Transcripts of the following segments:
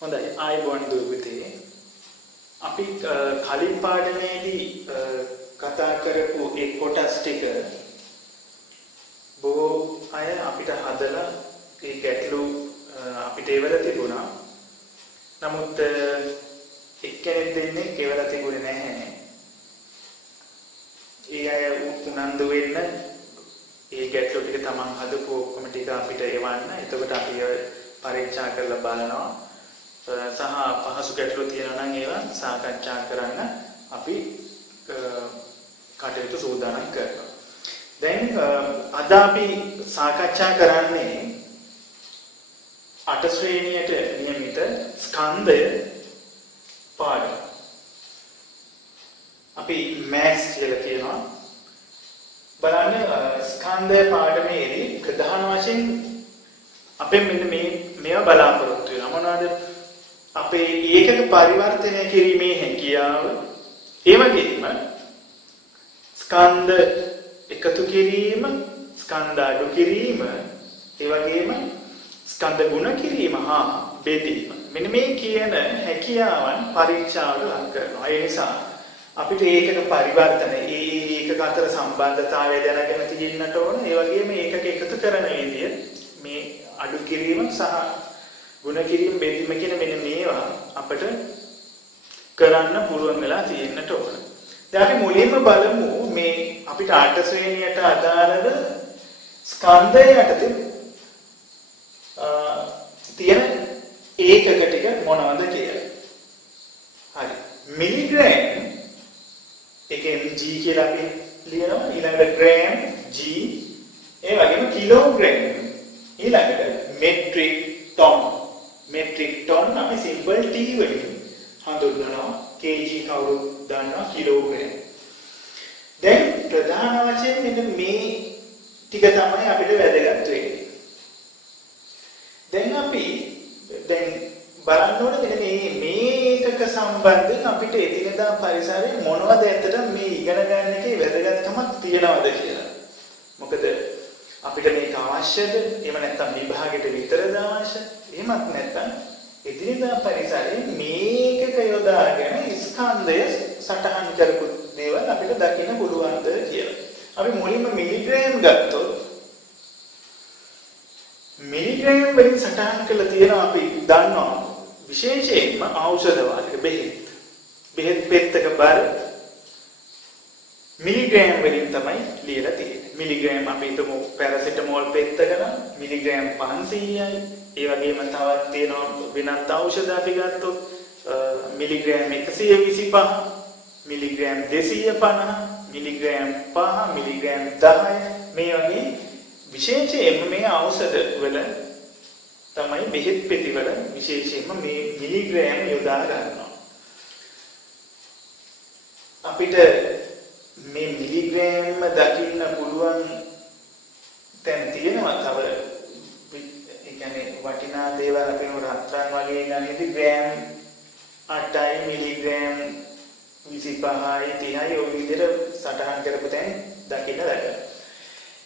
හොඳයි ආයුබෝවන් දුර්විතේ අපි කලින් පාඩමේදී කතා කරපු ඒ කොටස් ටික බොහෝ අය අපිට හදලා ඒ ගැටලු අපිට ඒවල තිබුණා. නමුත් එක්කෙනෙක් දෙන්නේ ඒවල තිබුණේ නැහැ. ඒ අය උනන්දු වෙන්න ඒ ගැටලු ටික තමන් හදපු ඔක්කොම ටික අපිට එවන්න. එතකොට අපි පරීක්ෂා කරලා බලනවා. සහ පහසු ගැටලු තියෙනවා නම් ඒවා සාකච්ඡා කරන්න අපි කටයුතු සූදානම් කරනවා. දැන් අද අපි සාකච්ඡා කරන්නේ 8 ශ්‍රේණියට නියමිත ස්කන්ධය පාඩම. අපි මැක්ස් කියලා කියනවා. බලන්න ස්කන්ධය පාඩමේදී ප්‍රධාන වශයෙන් අපේ මෙන්න මේවා බලාපොරොත්තු වෙනවා. මොනවද? අපේ ඒකක පරිවර්තනය කිරීමේ හැකියාව, ඒ වගේම ස්කන්ධ එකතු කිරීම, ස්කන්ධ අඩු කිරීම, ඒ වගේම ස්කන්ධ ගුණ කිරීම හා බෙදීම. මෙන්න මේ කියන හැකියාවන් පරීක්ෂාවට ලක් කරනවා. ඒ නිසා අපිට ඒකක පරිවර්තන, ඒකක අතර සම්බන්ධතාවය දැනගෙන තියෙන්නට ඕන. ඒ වගේම ඒකක එකතු කරන විදිය, මේ අඩු කිරීම සහ ගුණ කිරීම බෙදීම කියන මෙන්න මේවා අපිට කරන්න පුළුවන් වෙලා තියෙන්නට ඕන. දැන් අපි මුලින්ම බලමු මේ අපිට 8 ශ්‍රේණියට අදාළව ස්කන්ධය යටතේ තියෙන ඒකක ටික මොනවද කියලා. හරි. මිලිග්‍රෑම් එකෙන් G කියලා අපි ලියනවා. ඊළඟට ග්‍රෑම් G, ඒ වගේම කිලෝග්‍රෑම්, ඊළඟට මෙට්‍රික් ටොන්. මෙට්‍රික් ටොන් අපි සිම්පල් T වලින් හඳුන්වනවා. kg කවුරුත් දන්නවා, කිලෝග්‍රෑම්. දැන් ප්‍රධාන වශයෙන් මෙන්න මේ ටික තමයි අපිට වැදගත් වෙන්නේ. දැන් අපි බලන්න ඕනේ මෙන්න මේ ඒකක සම්බන්ධයෙන් අපිට එදිනෙදා පරිසරයේ මොනවද ඇත්තටම මේ ඉගෙන ගන්න එකේ වැදගත්කමක් තියනවද කියලා. මොකද අපිට මේක අවශ්‍යද? එහෙම නැත්නම් විභාගෙට විතරද අවශ්‍ය? එහෙමත් නැත්නම් එදිනෙදා පරිසරයේ මේකක යොදාගෙන ස්කන්ධය සටහන් කරපු දේවල් අපිට දකින්න පුළුවන්ද කියලා. අපි මුලින්ම මිලිග්‍රෑම් ගත්තොත් මිලිග්‍රෑම් වලින් සටහන් කරලා තියෙනවා අපි දන්නවා විශේෂයෙන්ම ඖෂධ වාදක බෙහෙත් පෙත්තක බර මිලිග්‍රෑම් වලින් තමයි ලියලා තියෙන්නේ. මිලිග්‍රෑම් අපි හිතමු පැරසිටමෝල් පෙත්තක නම් මිලිග්‍රෑම් 500යි. ඒ වගේම තවත් තියෙනවා වෙනත් ඖෂධ අපි ගත්තොත් මිලිග්‍රෑම් 125, මිලිග්‍රෑම් 250, මිලිග්‍රෑම් 5, මිලිග්‍රෑම් 10 මේ වගේ විශේෂයෙන්ම මේ ඖෂධ වල තමයි බෙහෙත් පෙති වල විශේෂයෙන්ම මේ මිලිග්‍රෑම් යොදා ගන්නවා. අපිට මේ මිලිග්‍රෑම් දකින්න පුළුවන් තැන් තියෙනවා. තව ඒ කියන්නේ වටිනා දේවල් අපි රත්රන් වගේ ගන්නේදී ග්‍රෑම් 8යි, මිලිග්‍රෑම් 25යි, 30යි ඔය විදිහට සටහන් කරපු තැන් දකින්න ලැබෙනවා.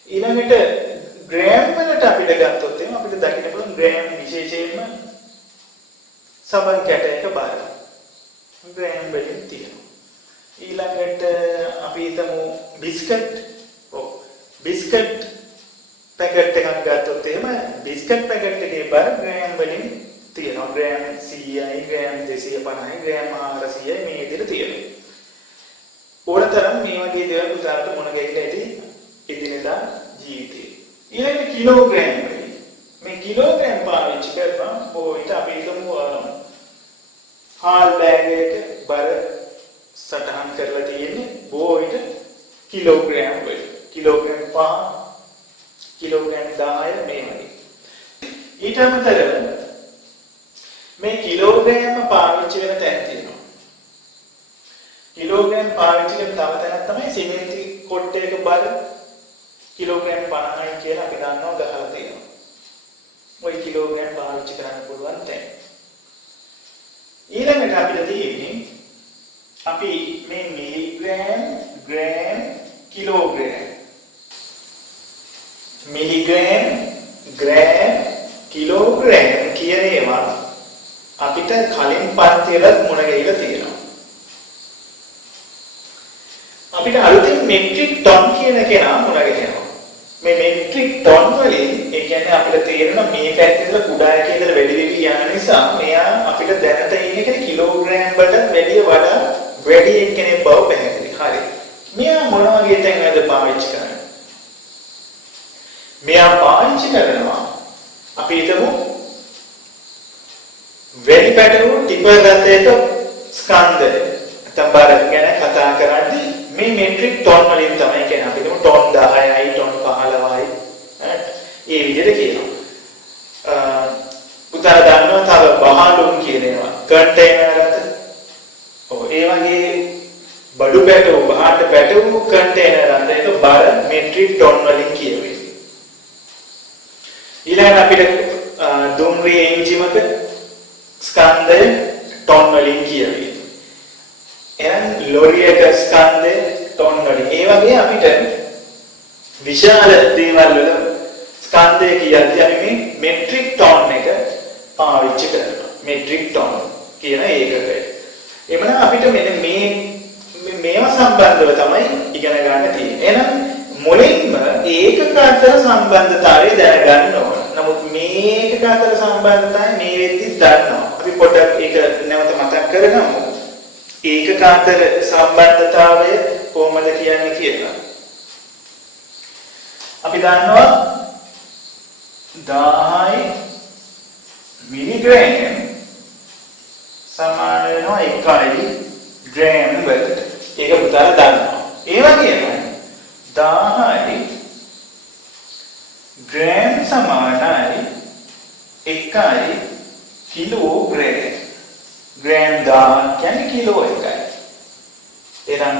ඊළඟට ග්‍රෑම් වලට අපිට ගත්තොත් එහෙනම් අපිට දකින්න පුළුවන් ග්‍රෑම් විශේෂයෙන්ම සබන් කැටයක බර ග්‍රෑම් වලින් තියෙනවා. ඊළඟට අපි හිතමු බිස්කට් පැකට් එකක් ගත්තොත් එහෙම බිස්කට් පැකට් එකේ බර ග්‍රෑම් වලින් තියෙනවා. ග්‍රෑම් 100යි, ග්‍රෑම් 250යි, ග්‍රෑම් 400යි මේ විදිහට තියෙනවා. ඕනතරම් මේ වගේ දේවල් උදාහරණ මොන ගැටලා ඇති එදිනෙදා ජීවිතේ. ඊළඟට කිලෝග්‍රෑම් වලින් මේ කිලෝග්‍රෑම් පාවිච්චි කරපම් ඔයිට අපි හිතමු හාල් බෑග් එක බර සටහන් කරලා තියෙන්නේ බොයිට කිලෝග්‍රෑම් වල. කිලෝග්‍රෑම් 5, කිලෝග්‍රෑම් 10 මේ වගේ. ඊට අමතරව මේ කිලෝග්‍රෑම් පාවිච්චි වෙන තැන් තියෙනවා. කිලෝග්‍රෑම් පාවිච්චි කරන තව තැනක් තමයි සිමෙන්ති කොට්ටයක බර කිලෝග්‍රෑම් 50යි කියලා අපි දන්නවා ගහලා තියෙනවා. ওই කිලෝග්‍රෑම් පාවිච්චි කරන්න පුළුවන් තැන්. ඊළඟට අපිට තියෙන්නේ අපි මේ milligram, gram, kilogram. Milligram, gram, kilogram කියන ඒවා අපිට කලින් පන්තිවලත් මුණ ගැහිලා තියෙනවා. අපිට අලුතෙන් මෙට්‍රික් ටොන් කියන කෙනා මුණ ගැහෙනවා. මේ මෙට්‍රික් ටොන් වලින් ඒ කියන්නේ අපිට තේරෙන මේක ඇත්තටම කුඩා එකේ ඉඳලා වැඩි වෙවි යන නිසා මෙයා අපිට දැනට ඉන්නේ කෙනෙක් කිලෝග්‍රෑම් වලට වැඩි කෙනෙක් බව පැහැදිලි. හරි. මෙයා මොන වගේ තැන්වලද පාවිච්චි කරන්නේ? මෙයා පාවිච්චි කරනවා අපි හිතමු වැඩි පැටවු ටිපර් රථයක ස්කන්ධය නැත්නම් බර ගැන කතා කරද්දී මේ මෙට්‍රික් ටොන් වලින් තමයි කියන්නේ අපි හිතමු ටොන් 10යි ටොන් 15යි ඒ විදිහට කියනවා. උතර දන්නවා තව බහලුම් කියන ඒවා කන්ටේනර් රථ. ඔව් ඒ වගේ බඩු පැටවු බහට පැටවු කන්ටේනර් රථයක බර මෙට්‍රික් ටොන් වලින් කියවෙන්නේ. ඊළඟ අපිට දුම්රිය එන්ජිමක ස්කන්ධය ටොන් වලින් කියවෙන්නේ. එහෙනම් ලොරියක ස්කන්ධය ටොන් වලින්. ඒ වගේ අපිට විශාල දේවල් වල ස්කන්ධය කියද්දී අපි මේ මෙට්‍රික් ටොන් එක පාවිච්චි කරනවා. මෙට්‍රික් ටොන් කියන ඒකකය. එමනම් අපිට මෙන්න මේවා සම්බන්ධව තමයි ඉගෙන ගන්න තියෙන්නේ. එහෙනම් මුලින්ම ඒකක අතර සම්බන්ධතාවය දැනගන්න ඕන. නමුත් මේකක අතර සම්බන්ධතාවය මේ වෙද්දි දන්නවා. අපි පොඩ්ඩක් ඒක නැවත මතක් කරගමු. ඒකක අතර සම්බන්ධතාවය කොහොමද කියන්නේ කියලා. අපි දන්නවා 10යි මිලිග්‍රෑම් සමාන වෙනවා 1යි ග්‍රෑම් වලට. ඒක පුතාලා දන්නවා. ඒ වගේම 10යි ග්‍රෑම් සමානයි 1යි කිලෝග්‍රෑම්. ග්‍රෑම් 1000 කියන්නේ කිලෝ එකයි. එහෙනම්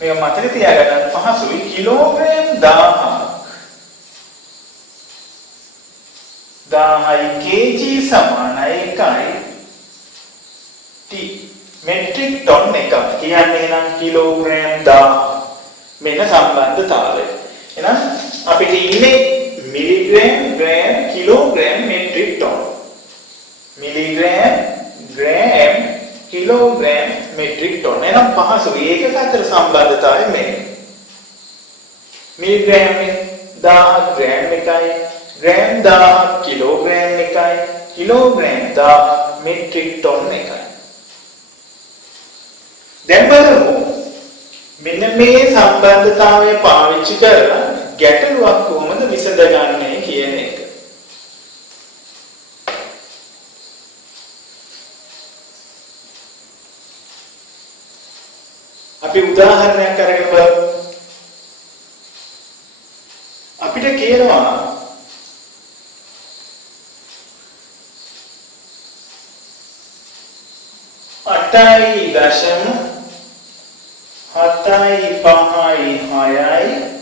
මේක මතක තියාගන්න පහසුයි. කිලෝග්‍රෑම් 1000යි kg සමානයි 1යි t. මෙට්‍රික් ටොන් එක කියන්නේ නම් කිලෝග්‍රෑම් 1000. මෙන්න සම්බන්ධතාවය. එහෙනම් අපිට ඉන්නේ milligram, gram, kilogram, metric ton. Milligram, gram, kilogram, metric ton. එහෙනම් පහසුයි. ඒකක අතර සම්බන්ධතාවය මෙන්න. මිලිග්‍රෑම් 1000 ග්‍රෑම් එකයි, ග්‍රෑම් 1000 කිලෝග්‍රෑම් එකයි, කිලෝග්‍රෑම් 1000 මෙට්‍රික් ටොන් එකයි. දැන් බලමු මෙන්න මේ සම්බන්ධතාවය පාවිච්චි කරලා ගැටලුවක් කොහොමද විසඳගන්නේ කියන එක. අපි උදාහරණයක් අරගෙන බලමු. අපිට කියනවා 8.756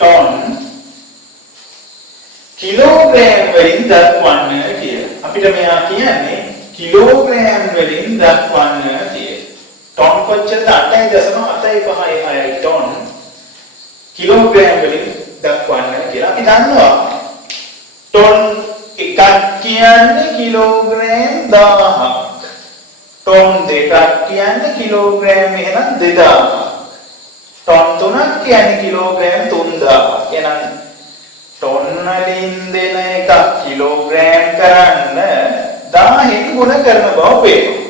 ටොන් කිලෝග්‍රෑම් වලින් දක්වන්න කියලා. අපිට මෙයා කියන්නේ කිලෝග්‍රෑම් වලින් දක්වන්න කියලා. ටොන් කොච්චරද? 8.756 ටොන් කිලෝග්‍රෑම් වලින් දක්වන්න කියලා. අපි දන්නවා ටොන් එකක් කියන්නේ කිලෝග්‍රෑම් 1000ක්. ටොන් දෙකක් කියන්නේ කිලෝග්‍රෑම් එහෙනම් 2000ක්. ටොන් තුනක් කියන්නේ කිලෝග්‍රෑම් 3000ක්. එහෙනම් ටොන් වලින් දෙන එකක් කිලෝග්‍රෑම් කරන්න 1000න් ගුණ කරන බව පේනවා.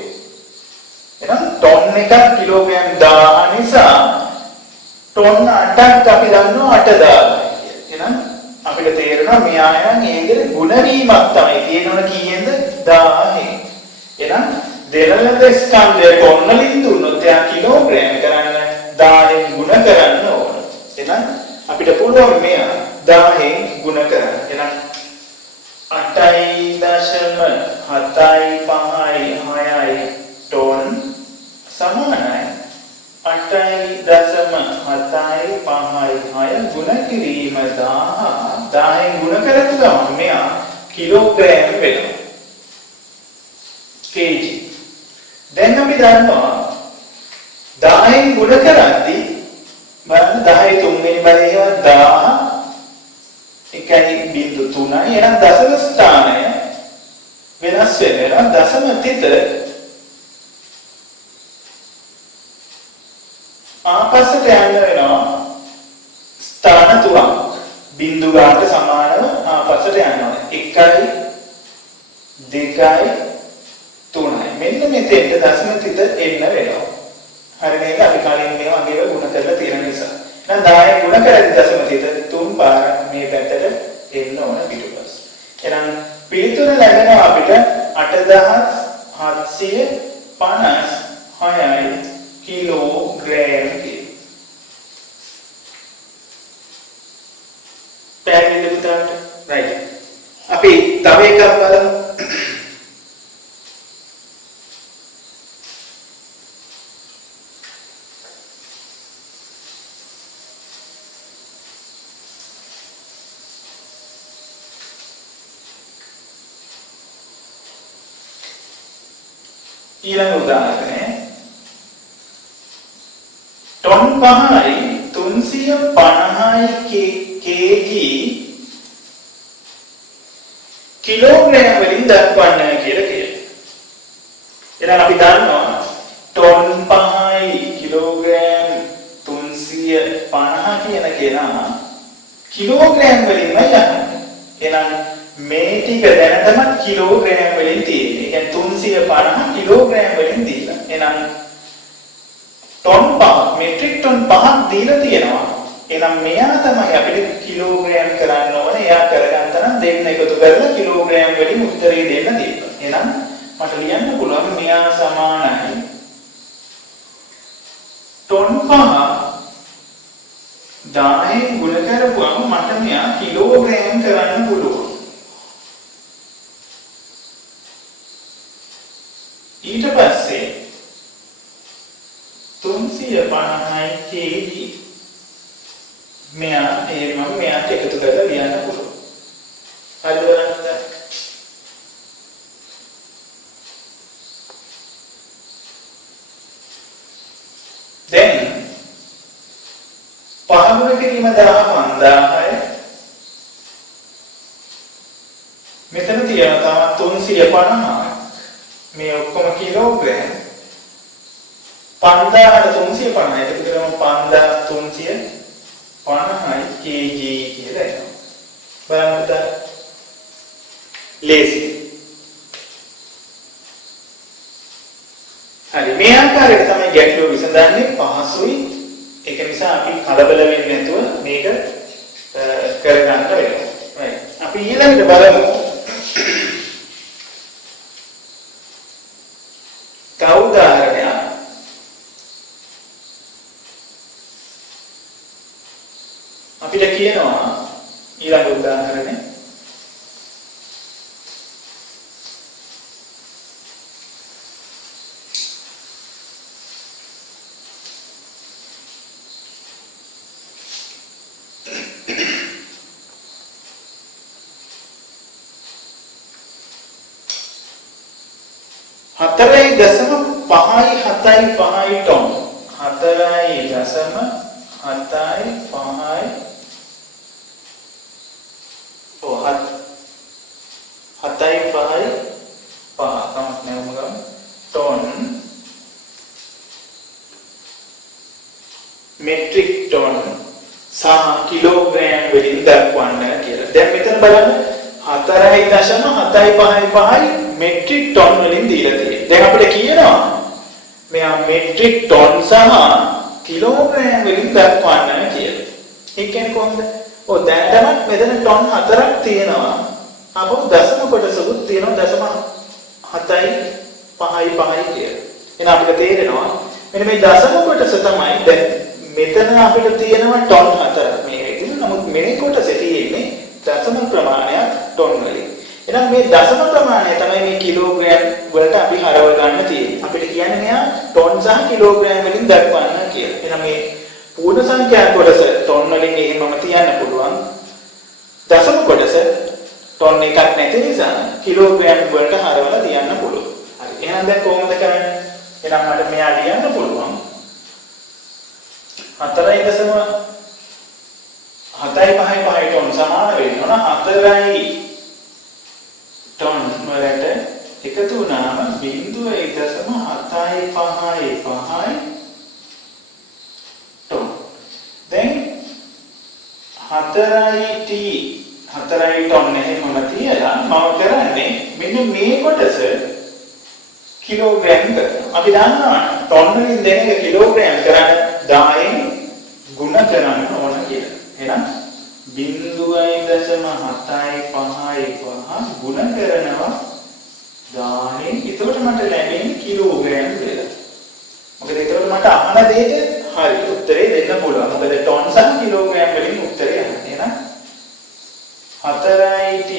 එහෙනම් ටොන් එකක් කිලෝග්‍රෑම් 1000 නිසා ටොන් 8ක් අපි දන්නවා 8000යි කියලා. එහෙනම් අපිට තේරෙනවා මෙයා නම් ඒකේ ගුණ වීමක් තමයි තියෙනවනේ කීයෙන්ද 1000න්. එහෙනම් දෙලලද ස්කන්ධය ටොන් වලින් දුන්නොත් එයා කිලෝග්‍රෑම් කරන්න 1000න් ගුණ කරන්න ඕන. එහෙනම් අපිට පුළුවන් මෙයා 1000න් ගුණ කරන්න. එහෙනම් 8.756 ටොන් සමානයි 8.756 ගුණ කිරීම 1000න් ගුණ කරපු ගමන් මෙයා කිලෝග්‍රෑම් වෙනවා. kg. දැන් අපි දන්නවා 10න් ගුණ කරද්දී බලන්න 10 තුන්වෙනි බලය 1000 1.3යි එහෙනම් දශක ස්ථානය වෙනස් වෙනවා. දශම තිත ආපස්සට යන්න වෙනවා. ස්ථාන තුනක්. බිංදු ගානට සමානව ආපස්සට යනවා. 1යි 2යි 3යි. මෙන්න මෙතෙන්ට දශම තිත එන්න වෙනවා. හරි නේද? අපි කලින් මේවා අගේව ගුණ කරලා තියෙන නිසා. දැන් 10 ගුණ කරද්දී දශම තිත 3 පාරක් මේ පැත්තට එන්න ඕන පිටුපස්. එහෙනම් පිළිතුර ලැබෙනවා අපිට 8756යි කිලෝග්‍රෑම් කියලා. පැහැදිලිද පුතාට? රයිට්. අපි තව එකක් බලමු. ඊළඟ උදාහරණය ටොන් 5යි 350යි kg කිලෝග්‍රෑම් වලින් දක්වන්න කියලා කියනවා. එහෙනම් අපි දන්නවා ටොන් 5යි කිලෝග්‍රෑම් 350 කියන කෙනා කිලෝග්‍රෑම් වලින්ම යන්නේ. එහෙනම් මේ ටික දැනටමත් කිලෝග්‍රෑම් වලින් තියෙන්නේ. ඒ කියන්නේ 350 කිලෝග්‍රෑම් වලින් දීලා. එහෙනම් ටොන් 5 මෙට්‍රික් ටොන් 5ක් දීලා තියෙනවා. එහෙනම් මෙයා තමයි අපිට කිලෝග්‍රෑම් කරන්න ඕනේ. එයා කරගන්න නම් දෙන්න එකතු කරලා කිලෝග්‍රෑම් වලින් උත්තරේ දෙන්න තියෙනවා. එහෙනම් මට ලියන්න පුළුවන් මෙයා සමානයි ටොන් 5 10 ගුණ කරපුවම මට මෙයා කිලෝග්‍රෑම් කරන්න පුළුවන්. ඊට පස්සේ 350යි kg මෙයා මම මෙයාට එකතු කරලා ලියන්න පුළුවන්. හරිද බලන්න. දැන් පහගුණ කිරීම 15000යි මෙතන තියෙනවා තව 350යි. මේ ඔක්කොම කිලෝග්‍රෑම් 5350 එකතු කරාම 5350යි kg කියලා එනවා. බලන්න ලේසි. හරි මේ ආකාරයට තමයි ගැටලුව විසඳන්නේ. පහසුයි. ඒක නිසා අපි කලබල වෙන්නේ නැතුව මේක කරගන්න වෙනවා. right. අපි ඊළඟට බලමු උදාහරණයක්. අපිට කියනවා ඊළඟ උදාහරණය හතරයි දශම 5.75 ටොන් 4.75 ටොන් මෙට්‍රික් ටොන් සහ කිලෝග්‍රෑම් වලින් දක්වන්න කියලා. දැන් මෙතන බලන්න 4.75 මෙට්‍රික් ටොන් වලින් දීලා තියෙනවා. දැන් අපිට කියනවා මෙයා මෙට්‍රික් ටොන් සහ කිලෝග්‍රෑම් වලින් දක්වන්න කියලා. ඒ කියන්නේ කොහොමද? ඔව් දැනටමත් මෙතන ටොන් 4ක් තියෙනවා. අපෝ දශම කොටසකුත් තියෙනවා දශම 7.55 කියලා. එහෙනම් අපිට තේරෙනවා මෙන්න මේ දශම කොටස තමයි දැන් මෙතන අපිට තියෙනවා ටොන් 4ක් මේ විදිහට. නමුත් මේ කොටසේ තියෙන්නේ දශම ප්‍රමාණයක් ටොන් වලින්. එහෙනම් මේ දශම ප්‍රමාණය තමයි මේ කිලෝග්‍රෑම් වලට අපි හරව ගන්න තියෙන්නේ. අපිට කියන්නේ මෙයා ටොන් සහ කිලෝග්‍රෑම් වලින් දක්වන්න කියලා. එහෙනම් මේ පූර්ණ සංඛ්‍යා කොටස ටොන් වලින් එහෙමම තියන්න පුළුවන්. දශම කොටස ටොන් එකක් නැති නිසා කිලෝග්‍රෑම් වලට හරවලා තියන්න පුළුවන්. හරි. එහෙනම් දැන් කොහොමද කරන්නේ? එහෙනම් මට මෙයා ලියන්න පුළුවන් 4.75 ටොන් සමාන වෙනවා 4 ටොන් වලට එකතු වුණාම 0.755 ටොන්. දැන් 4t 4 ටොන් එහෙමම තියලා මම කරන්නේ මෙන්න මේ කොටස කිලෝග්‍රෑම් කරනවා. අපි දන්නවා ටොන් වලින් දෙන එක කිලෝග්‍රෑම් කරන්න 10න් ගුණ කරන්න ඕන කියලා. එහෙනම් 0.755 ගුණ කරනවා 10න්. එතකොට මට ලැබෙන්නේ කිලෝග්‍රෑම් කියලා. මොකද එතකොට මට අහන දෙයට හරි උත්තරේ දෙන්න පුළුවන්. මොකද ටොන් සහ කිලෝග්‍රෑම් වලින් උත්තරේ අහන්නේ. එහෙනම් 4t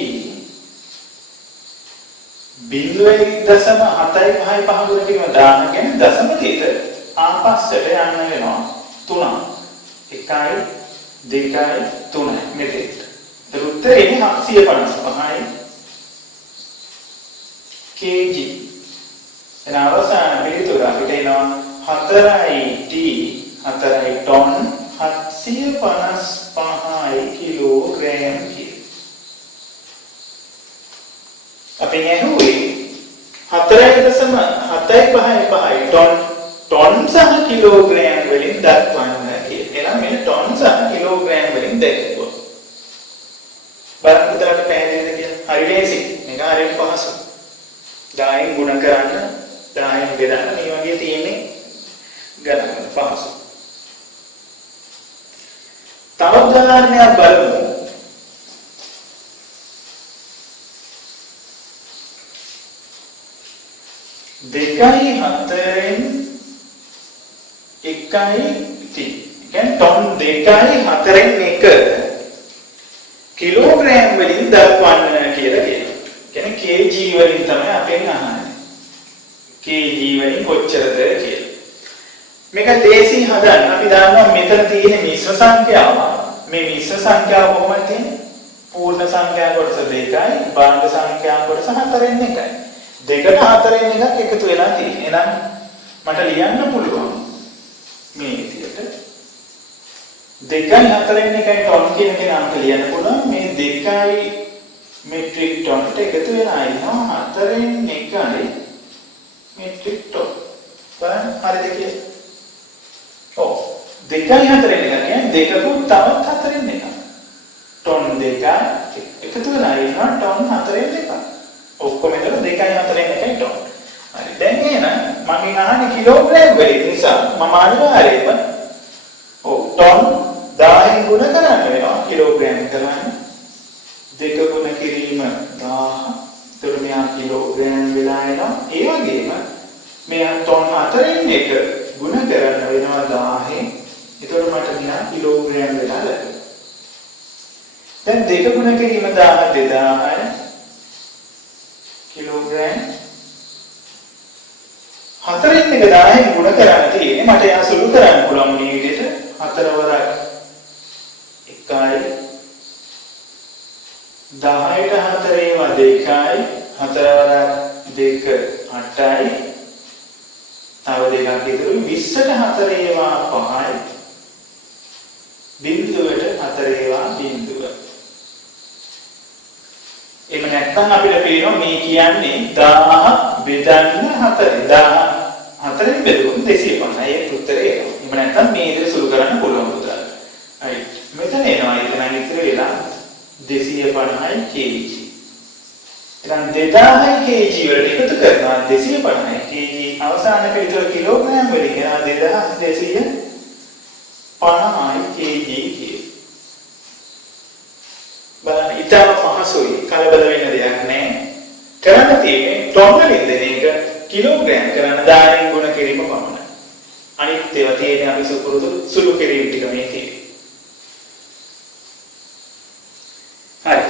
0.755 ගුණ කිරීම 10 කියන්නේ දශම දෙක ආපස්සට යන්න වෙනවා 3. 1යි 2යි 3යි මෙතෙක්. ඒ උත්තරේ 755යි kg. එන අවසාන පිළිතුර අපිට එනවා 4t 4 ටොන් 755 කිලෝග්‍රෑම් කියලා. අපි ඇහුවේ 4.755 ටොන් සහ කිලෝග්‍රෑම් වලින් දක්වන්න කියලා. එහෙනම් මේ ටොන් සහ කිලෝග්‍රෑම් වලින් දැක්වුවා. බලන්න උදාහරණ පැහැදිලිද කියලා. හරි ලේසි. මේක හරියට පහසු. 10න් ගුණ කරන්න 10න් බෙදන්න මේ වගේ තියෙන්නේ ගණන පහසු. තව උදාහරණයක් බලමු. දෙකයි හතරෙන් එකයි ති. කියන්නේ ටොන් 2යි 4න් 1 කිලෝග්‍රෑම් වලින් දක්වන්න කියලා කියනවා. කියන්නේ kg වලින් තමයි අපෙන් අහන්නේ. kg වලින් කොච්චරද කියලා. මේක දේශි හදන්න අපි දන්නවා මෙතන තියෙන මිශ්‍ර සංඛ්‍යාව. මේ මිශ්‍ර සංඛ්‍යාව කොහොමද තියෙන්නේ? පූර්ණ සංඛ්‍යා කොටස 2යි, භාග සංඛ්‍යා කොටස 4න් 1යි. 2ට 4න් එකක් එකතු වෙලා තියෙන්නේ. එහෙනම් මට ලියන්න පුළුවන් මේ විදිහට 2යි 4න් 1යි ටොන් කියන කෙනාට ලියන්න පුළුවන් මේ 2යි මෙට්‍රික් ටොන්ට එකතු වෙලා ඉන්නවා 4න් 1යි මෙට්‍රික් ටොන්. බලන්න හරිද කියලා? ඔව් 2යි 4න් 1 කියන්නේ දෙකකුත් තවත් 4න් 1. ටොන් 2 එකතු වෙලා ඉන්නවා ටොන් 4න් 1. ඔක්කොම එතන 2යි 4න් 1යි ටොන්. හරි දැන් එහෙනම් මම අහන්නේ කිලෝග්‍රෑම් වලින් නිසා මම අනිවාර්යයෙන්ම ටොන් 10න් ගුණ කරන්න වෙනවා කිලෝග්‍රෑම් කරන්න. 2 ගුණ කිරීම 1000. එතකොට මෙහා කිලෝග්‍රෑම් වෙලා එනවා. ඒ වගේම මෙහා ටොන් 4න් 1 ගුණ කරන්න වෙනවා 1000න්. එතකොට මට මෙහා කිලෝග්‍රෑම් වෙලා ලැබෙනවා. දැන් 2 ගුණ කිරීම 1000 2000යි කිලෝග්‍රෑම් 4න් 1 10න් ගුණ කරන්න තියෙන්නේ මට යා සුළු කරන්න පුළුවන් මේ විදිහට 4 වරක් 1යි 10ට 4 ඒවා 2යි 4 වරක් 2 8යි තව දෙකක් ඉතුරු 20ට 4 ඒවා 5යි බිංදුවට 4 ඒවා බිංදුව. එහෙම නැත්නම් අපිට පේනවා මේ කියන්නේ 1000 බෙදන්න 4 1000 4න් බෙදුවොත් 250. ඒ උත්තරේ එනවා. එහෙම නැත්නම් මේ විදිහට සුළු කරන්න පුළුවන් උදාහරණ. හරි. මෙතන එනවා ඒක නම් ඉතින් වෙලා 250යි kg. එහෙනම් 2000යි kg වලට එකතු කරනවා 250යි kg. අවසාන පිළිතුර කිලෝග්‍රෑම් වලින් එනවා 2250යි kg කියලා. බලන්න ඊටම පහසුයි කලබල වෙන්න දෙයක් නැහැ. කරන්න තියෙන්නේ ටොන් වලින් දෙන එක කිලෝග්‍රෑම් කරන 10න් ගුණ කිරීම පමණයි. අනිත් ඒවා තියෙන්නේ අපි සුළු කිරීම ටික මේ තියෙන්නේ. හරි.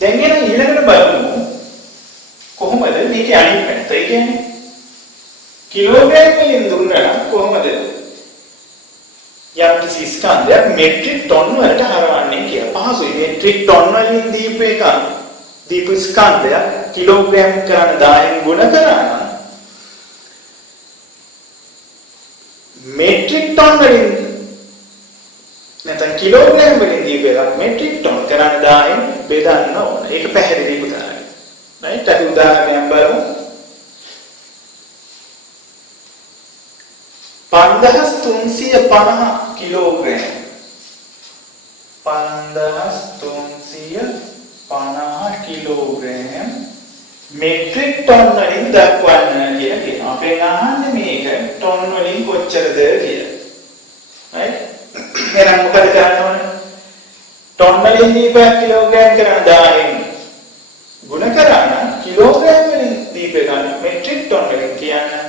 දැන් ඊළඟට බලමු කොහොමද මේකේ අනිත් පැත්ත. ඒ කියන්නේ කිලෝග්‍රෑම් වලින් දුන්නා කොහොමද යම් කිසි ස්කන්ධයක් මෙට්‍රික් ටොන් වලට හරවන්නේ කියලා. පහසුයි. මෙට්‍රික් ටොන් වලින් දීපු ස්කන්ධයක් කිලෝග්‍රෑම් කරන 10න් ගුණ කරා නම් මෙට්‍රික් ටොන් වලින් නැත්නම් කිලෝග්‍රෑම් වලින් දීපු එකක් මෙට්‍රික් ටොන් කරන 10න් බෙදන්න ඕන. ඒක පැහැදිලි පුතාලේ. right? අපි උදාහරණයක් බලමු. 5350 කිලෝග්‍රෑම්. 5350 කිලෝග්‍රෑම් මෙට්‍රික් ටන් වලින් දක්වන්න කියලා කියනවා. අපෙන් අහන්නේ මේක ටන් වලින් කොච්චරද කියලා. right? එහෙනම් මොකද කරන්න ඕනේ? ටන් වලින් දීපයක් කිලෝග්‍රෑම් කරන 10න් ගුණ කරන්න කිලෝග්‍රෑම් වලින් දීපේ ගන්න මෙට්‍රික් ටන් වලින් කියන්නේ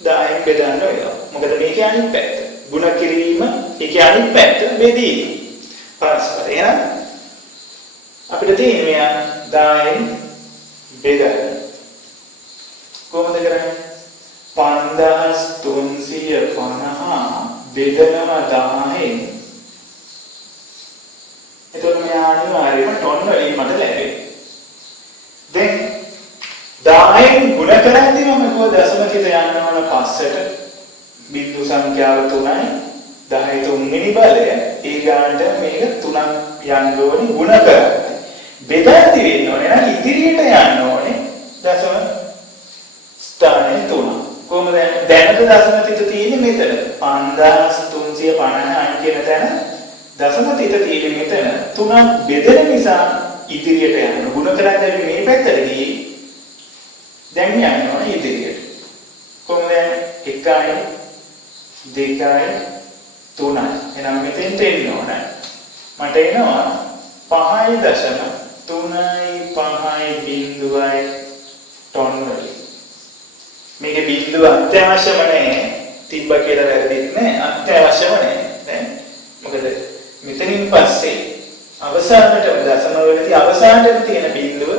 10න් බෙදන්න වෙනවා. මොකද මේකේ අනිත් පැත්ත. ගුණ කිරීම ඒකේ අනිත් පැත්ත බෙදීම. පරස්පර. එහෙනම් අපිට තියෙන්නේ 10න් බෙදන්න. කොහොමද කරන්නේ? 5350 බෙදනවා 10න්. එතකොට මේ අනිවාර්යයෙන්ම ටොන් වලින් මට ලැබෙයි. දැන් 10න් ගුණ කරද්දී මම කොහොමද දශම කිත යන්න ඕන පස්සට බිංදු සංඛ්‍යාව 3යි 10 තුන්වෙනි බලය ඒ ගානට මේක 3ක් යන්න ඕනේ ගුණ කරද්දී. බෙදද්දී වෙන්න ඕනේ නම් ඉදිරියට යන්න ඕනේ දශම ස්ථානයේ 3. කොහොමද දැනට දශම තිත තියෙන්නේ මෙතන 5350 කියන තැන දශම තිත තියෙන්නේ මෙතන 3ක් බෙදෙන නිසා ඉදිරියට යන්න ගුණ කරද්දී මේ පැත්තට ගියේ දැන් යන්න ඕනේ ඉදිරියට. කොහොමද 1යි 2යි 3යි. එහෙනම් මෙතෙන්ට එන්න ඕනේ. මට එනවා 5.3යි බිංදුවයි ටොන් වලින්. මේකේ බිංදුව අත්‍යවශ්‍යම නැහැ. තිබ්බ කියලා වැරදිත් නැහැ. අත්‍යවශ්‍යම නැහැ. දැන් මොකද මෙතනින් පස්සේ අවසානට දශම වලදී අවසානට තියෙන බිංදුව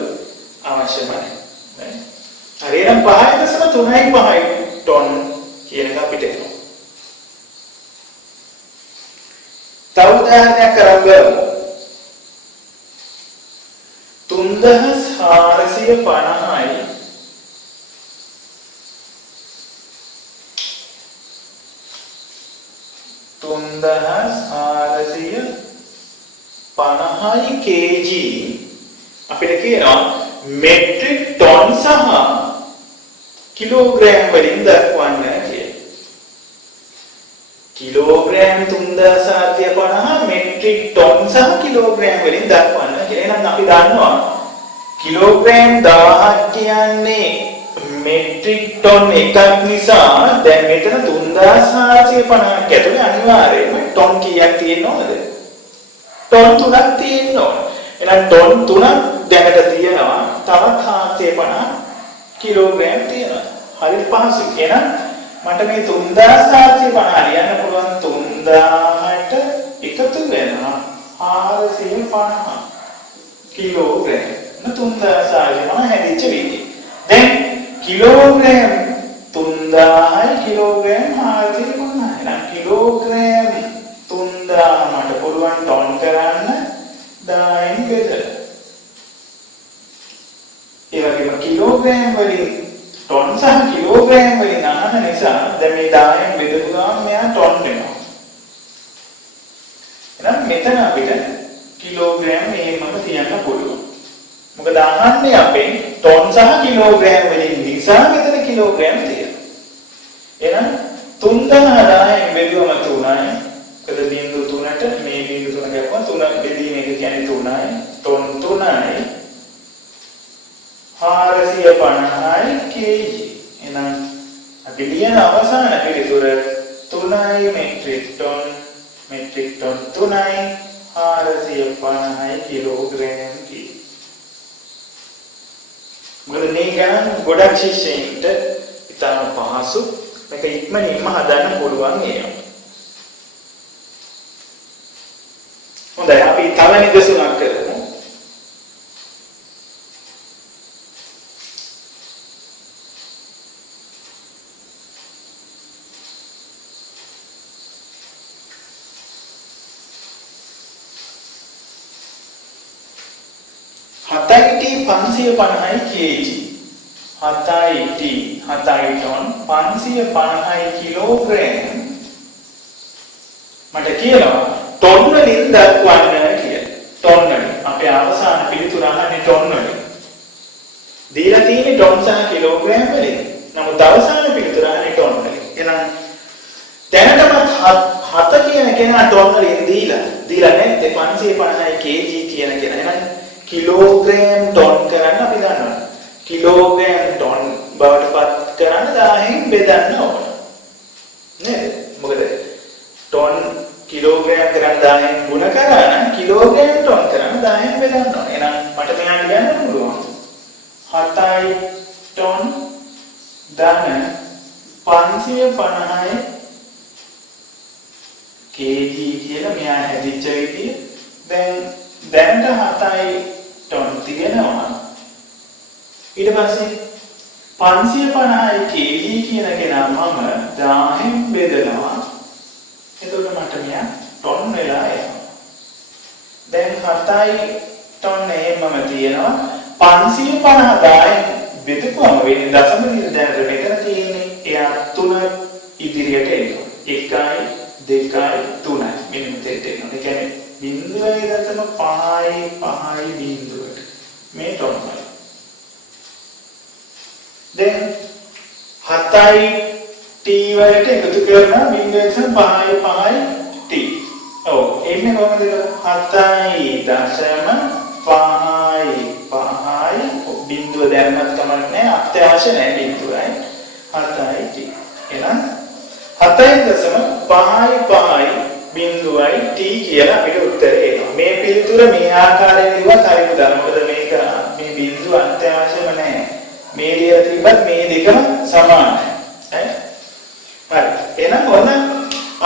අවශ්‍යම නැහැ. හරියනම් 5.3යි ටොන් කියන එක අපිට එනවා. තව උදාහරණයක් කරන් බලමු. 3450යි 3450 kg අපිට කියනවා මෙට්‍රික් ටොන් සහ කිලෝග්‍රෑම් වලින් දක්වන්න කියලා. කිලෝග්‍රෑම් 3750 මෙට්‍රික් ටොන් සහ කිලෝග්‍රෑම් වලින් දක්වන්න කියලා. එහෙනම් අපි දන්නවා කිලෝග්‍රෑම් 1000ක් කියන්නේ මෙට්‍රික් ටොන් එකක් නිසා දැන් මෙතන 3450ක් ඇතුලේ අනිවාර්යයෙන්ම ටොන් කීයක් තියෙනවද? ටොන් 3ක් තියෙනවා. එහෙනම් ටොන් 3ක් දැනට තියෙනවා. තවත් 750 කිලෝග්‍රෑම් තියෙනවා. හරි පහසුයි. එහෙනම් මට මේ 3750 ලියන්න පුළුවන් 3000ට එකතු වෙනවා 450 කිලෝග්‍රෑම්. 3050 හැදිච්ච විදිහ. දැන් කිලෝග්‍රෑම් 3000යි කිලෝග්‍රෑම් 450. එහෙනම් කිලෝග්‍රෑම් 3000 මට පුළුවන් ටොන් කරන්න 10න් බෙදලා. ඒ වගේම කිලෝග්‍රෑම් වලින් ටොන් සහ කිලෝග්‍රෑම් වලින් අහන නිසා දැන් මේ 10න් බෙදපු ගමන් මෙයා ටොන් වෙනවා. එහෙනම් මෙතන අපිට කිලෝග්‍රෑම් එහෙමම තියන්න පුළුවන්. මොකද අහන්නේ අපෙන් ටොන් සහ කිලෝග්‍රෑම් වලින් නිසා මෙතන කිලෝග්‍රෑම් තියෙනවා. එහෙනම් 3000 10න් බෙදුවම 3යි. මොකද බිංදු 3ට මේ බිංදු 3 ගක්වා 3 බෙදීම එක කියන්නේ 3යි. Ton 3යි 450යි kg. එහෙනම් අපි ලියන අවසාන පිළිතුර 3යි මෙට්‍රික් ටොන් 3යි 450යි කිලෝග්‍රෑම් කියලා. මොකද මේ ගණන් ගොඩක් ශිෂ්‍යයින්ට ඉතාම පහසු මේක ඉක්මනින්ම හදන්න පුළුවන් ඒවා. හොඳයි අපි තව නිදසුනක් කරමු. T 550යි kg. 7T 7 ටොන් 550යි කිලෝග්‍රෑම්. මට කියනවා ටොන් වලින් දක්වන්න කියලා. ටොන් වලින් අපේ අවසාන පිළිතුර අහන්නේ ටොන් වලින්. දීලා තියෙන්නේ ටොන් සහ කිලෝග්‍රෑම් වලින්. නමුත් අවසාන පිළිතුර ආන්නේ ටොන් වලින්. එහෙනම් දැනටමත් 7 කියන කෙනා ටොන් වලින් දීලා නැත්නම් 550යි kg කියන කෙනා. එහෙනම් කිලෝග්‍රෑම් ටොන් කරන්න අපි දන්නවා. කිලෝග්‍රෑම් ටොන් බවට පත් කරන්න 1000න් බෙදන්න ඕන. නේද? මොකද ටොන් කිලෝග්‍රෑම් කරන් 1000න් ගුණ කරා නම් කිලෝග්‍රෑම් ටොන් කරන් 1000න් බෙදන්න ඕන. එහෙනම් මට මෙහාට ගන්න පුළුවන් 7යි ටොන් ධන 550යි kg කියලා මෙහා හැදිච්ච විදිය. දැන් 7යි ටොන් තියෙනවා. ඊට පස්සේ 550යි kg කියන කෙනා මම 1000න් බෙදනවා. එතකොට මට මෙයා ටොන් වෙලා එනවා. දැන් 7යි ටොන් එහෙමම තියෙනවා. 550 බෙදපුවම වෙන්නේ දශම නිර්ධාරණය මෙතන තියෙන්නේ. එයා 3 ඉදිරියට එනවා. 1යි 2යි 3යි මෙන්න මෙතෙන්ට එනවා. ඒ කියන්නේ 0.5යි බිඳුවට මේ ටොන් වල. දැන් 7යි t වලට එකතු කරනවා 0.5යි t. ඔව් එන්නේ කොහොමද? 7යි දශම 5යි බිඳුව දැම්මත් කමක් නැහැ. අත්‍යවශ්‍ය නැහැ බිඳුවයි 7යි t. එහෙනම් 7.5යි බිඳුවයි t කියලා අපිට උත්තරේ එනවා. මේ පිළිතුර මේ ආකාරයෙන් ලියුවත් හරියම දන්න. මොකද මේක මේ බිඳුව අත්‍යවශ්‍යම නැහැ. මේ ලියලා තිබ්බත් මේ දෙකම සමානයි. හරි? එහෙනම් ඔන්න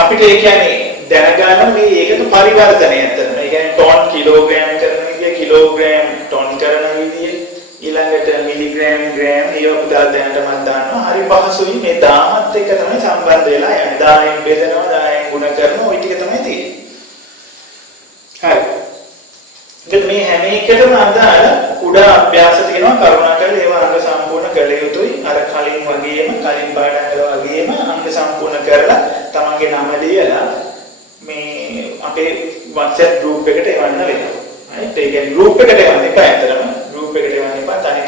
අපිට ඒ කියන්නේ දැනගන්න මේ ඒකට පරිවර්තනය ඇත්තටම. ඒ කියන්නේ ටොන් කිලෝග්‍රෑම් කරන විදිය, කිලෝග්‍රෑම් ටොන් කරන විදිය, ඊළඟට මිලිග්‍රෑම් ග්‍රෑම් ඒවා පුතා දැනටමත් දානවා. හරි පහසුයි. මේ 10ත් එක්ක තමයි සම්බන්ධ වෙලා යන්නේ. 10න් බෙදනවා, 10න් ගුණ කරනවා, ওই ටික තමයි තියෙන්නේ. හරි. ඉතින් මේ හැම එකටම අදාළ කුඩා අභ්‍යාස තියෙනවා. කරුණාකරලා ඒවා අංග සම්පූර්ණ කළ යුතුයි. අර කලින් වගේම කලින් පාඩම් කළා වගේම අංග සම්පූර්ණ කරලා තමන්ගේ නම ලියලා මේ අපේ WhatsApp group එකට එවන්න වෙනවා. හරි. ඒ කියන්නේ group එකට එවන්න එපා ඇත්තටම. group එකට එවන්න එපා. තනි